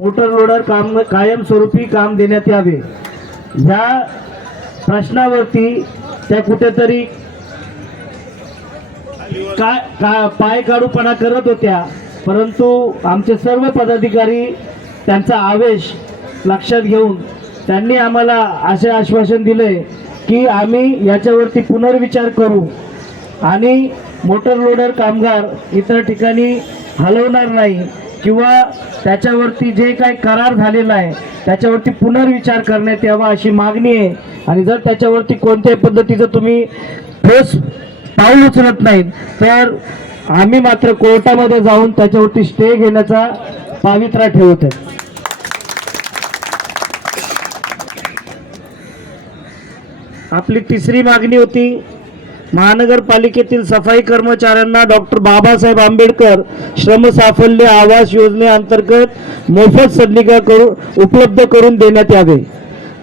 Motor loader काम कायमस्वरूपी काम देण्यात यावे या प्रश्नावरती त्या कुठेतरी पाय काढूपणा करत होत्या, परंतु आमचे सर्व पदाधिकारी त्यांचा आवेश लक्षात घेऊन त्यांनी आम्हाला असे आश्वासन दिले की आम्ही याच्यावरती पुनर्विचार करू आणि मोटर लोडर कामगार इतर ठिकाणी हलवणार नाही किंवा त्याच्यावरती जे काही करार झालेला आहे त्याच्यावरती पुनर्विचार करण्यात यावा अशी मागणी आहे। आणि जर त्याच्यावरती कोणत्याही पद्धतीचं तुम्ही ठोस पाऊल उचलत नाहीत तर आम्ही मात्र कोर्टामध्ये जाऊन त्याच्यावरती स्टे घेण्याचा पावित्रा ठेवत आहे। आपली तिसरी मागणी होती महानगरपालिकेतील सफाई कर्मचाऱ्यांना डॉक्टर बाबासाहेब आंबेडकर श्रम साफल्य आवास योजनेअंतर्गत मोफत सदनिका उपलब्ध करून देण्यात यावे।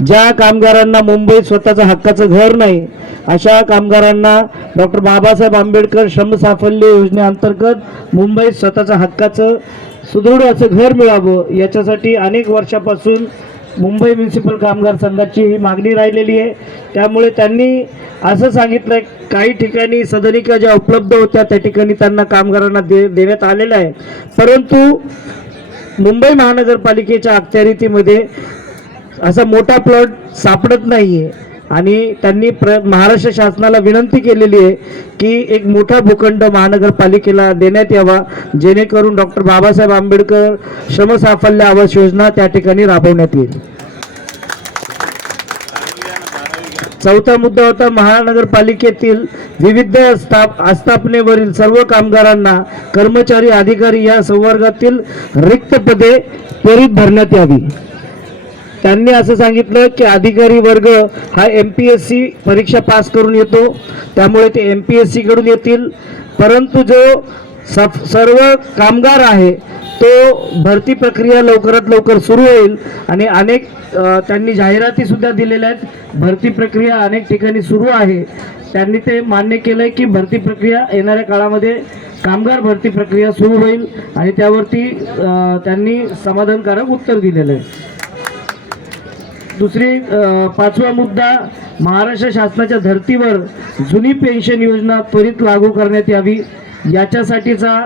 ज्या कामगारांना मुंबईत स्वतःचं हक्काचं घर नाही अशा कामगारांना डॉक्टर बाबासाहेब आंबेडकर श्रम साफल्य योजनेअंतर्गत मुंबईत स्वतःचं हक्काचं सुदृढ असं घर मिळावं याच्यासाठी अनेक वर्षापासून मुंबई म्युनिसिपल कामगार संघाची ही मागणी राहिलेली आहे। त्यामुळे त्यांनी असं सांगितलं काही ठिकाणी सदनिका ज्या उपलब्ध होत्या त्या ठिकाणी त्यांना कामगारांना देण्यात आलेल्या आहे, परंतु मुंबई महानगरपालिकेच्या अखत्यारीतीमध्ये असा मोठा प्लॉट सापडत नाहीये आणि त्यांनी महाराष्ट्र शासनाला विनंती केलेली आहे की एक मोठा भूखंड महानगरपालिकेला देण्यात यावा जेणेकरून डॉक्टर बाबासाहेब आंबेडकर श्रमसाफल्य आवास योजना त्या ठिकाणी राबवण्यात येईल। चौथा मुद्दा होता महानगरपालिकेतील विविध आस्थापनेवरील सर्व कामगारांना कर्मचारी अधिकारी या संवर्गातील रिक्त पदे त्वरित भरण्यात यावी। त्यांनी असं सांगितलं की अधिकारी वर्ग हा MPSC परीक्षा पास करून येतो, त्यामुळे ते MPSC कडून येतील, परंतु जो सर्व कामगार आहे तो भरती प्रक्रिया लवकरात लवकर सुरू होईल आणि अनेक त्यांनी जाहिराती सुद्धा दिलेल्या आहेत। भरती प्रक्रिया अनेक ठिकाणी सुरू आहे, त्यांनी ते मान्य केलंय की भरती प्रक्रिया येणाऱ्या काळामध्ये कामगार भरती प्रक्रिया सुरू होईल आणि त्यावरती त्यांनी समाधानकारक उत्तर दिलेलं आहे। पाचवा मुद्दा महाराष्ट्र शासनाच्या धर्तीवर जुनी पेन्शन योजना त्वरित लागू करण्यात यावी याच्यासाठीचा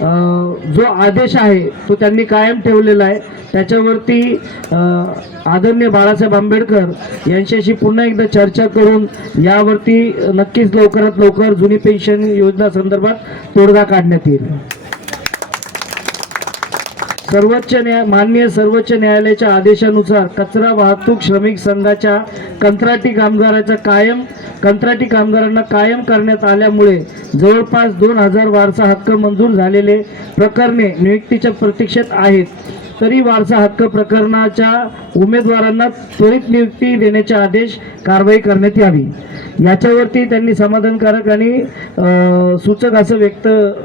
जो आदेश आहे तो त्यांनी कायम ठेवलेला आहे। त्याच्यावरती आदरणीय बाळासाहेब आंबेडकर यांच्याशी पुन्हा एकदा चर्चा करून यावरती नक्कीच लवकरात लवकर जुनी पेन्शन योजना संदर्भात तोडगा काढण्यात येईल। माननीय सर्वोच्च न्यायालयाच्या आदेशानुसार कचरा वाहतूक श्रमिक संघाच्या कंत्राटी कामगारांना कायम करण्यात आल्यामुळे जवळपास 2000 वारसा हक्क मंजूर झालेले प्रकरणे नियुक्तीच्या प्रतीक्षेत आहेत, तरी वारसा हक्क प्रकरणाच्या उमेदवारांना त्वरित नियुक्ती देण्याचे आदेश कारवाई करण्यात यावी याच्यावरती त्यांनी समाधानकारक आणि सूचक असं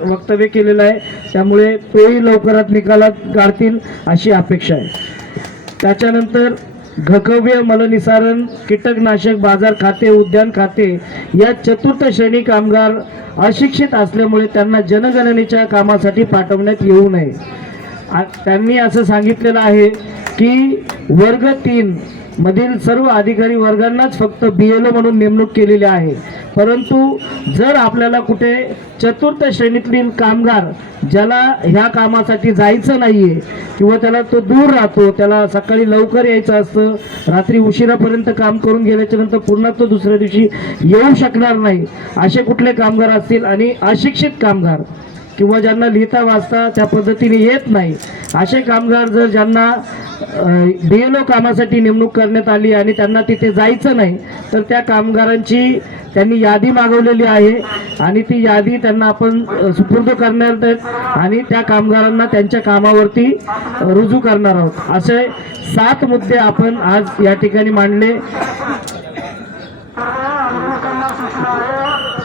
वक्तव्य केलेलं आहे। त्यामुळे तोही लवकरात निकालात काढतील अशी अपेक्षा आहे। त्याच्यानंतर घकव्य मलनिसारण कीटकनाशक बाजार खाते उद्यान खाते या चतुर्थ श्रेणी कामगार अशिक्षित असल्यामुळे त्यांना जनगणनेच्या कामासाठी पाठवण्यात येऊ नये। त्यांनी असं सांगितलेलं आहे की वर्ग 3 मधील सर्व अधिकारी वर्गांनाच फक्त BLO म्हणून नेमणूक केलेली आहे, परंतु जर आपल्याला कुठे चतुर्थ श्रेणीतील कामगार ज्याला ह्या कामासाठी जायचं नाहीये किंवा त्याला तो दूर राहतो, त्याला सकाळी लवकर यायचं असतं, रात्री उशिरापर्यंत काम करून गेल्याच्या नंतर पुन्हा तो दुसऱ्या दिवशी येऊ शकणार नाही, असे कुठले कामगार असतील आणि अशिक्षित कामगार किंवा ज्यांना लिहिता वाचता त्या पद्धतीने येत नाही असे कामगार जर ज्यांना BLO कामासाठी नेमणूक करण्यात आली आणि त्यांना तिथे जायचं नाही तर त्या कामगारांची त्यांनी यादी मागवलेली आहे आणि ती यादी त्यांना आपण सुपूर्द करणार आहोत आणि त्या कामगारांना त्यांच्या कामावरती रुजू करणार आहोत। असे 7 मुद्दे आपण आज या ठिकाणी मांडले।